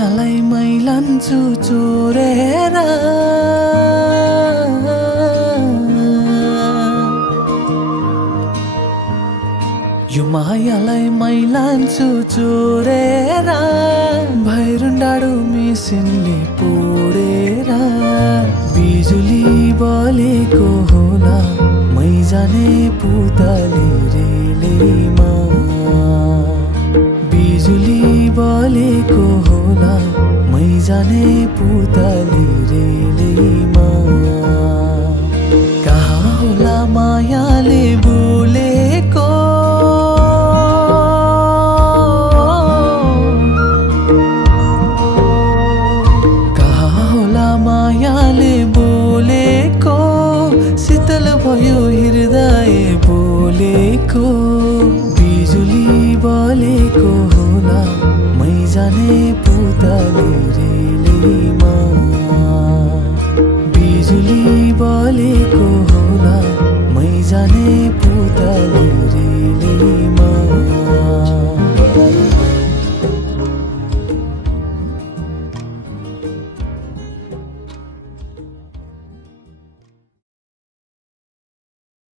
मायालाई मै लान्छु चोरेर यो मायालाई मै लान्छु चोरेर भैरुन डाडु मेसिनले पोडेर बिजुली बलेको होला मै जाने पुतली रेलेमा बिजुली बलेको होला मै जाने पुतली रेलेमा कहाँ होला मायाले बोलेको कहाँ होला मायाले बोलेको शीतल भयो हृदय बोलेको बिजुली बलेको होला मै जाने पुतली रेलेमा बिजुली बलेको होला मै जाने पुतली रेलेमा